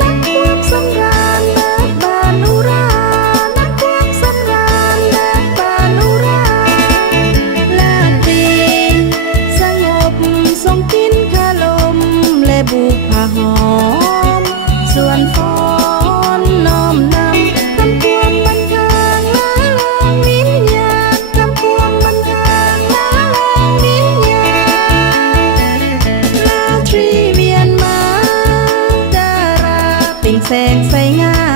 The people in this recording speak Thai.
นักความสำราญเบิกบานอุรานักความสำราญเบิกบานอุราลาตรีสงบทรงกินคาลมและบุกผาหอมส่วนฟ้อนน้อมนำทำความบันเทิงละลองวิญญาณทำความบันเทิงละลองวิญญาณลาตรีเวียนมาดาราเป็นแสงใสงาม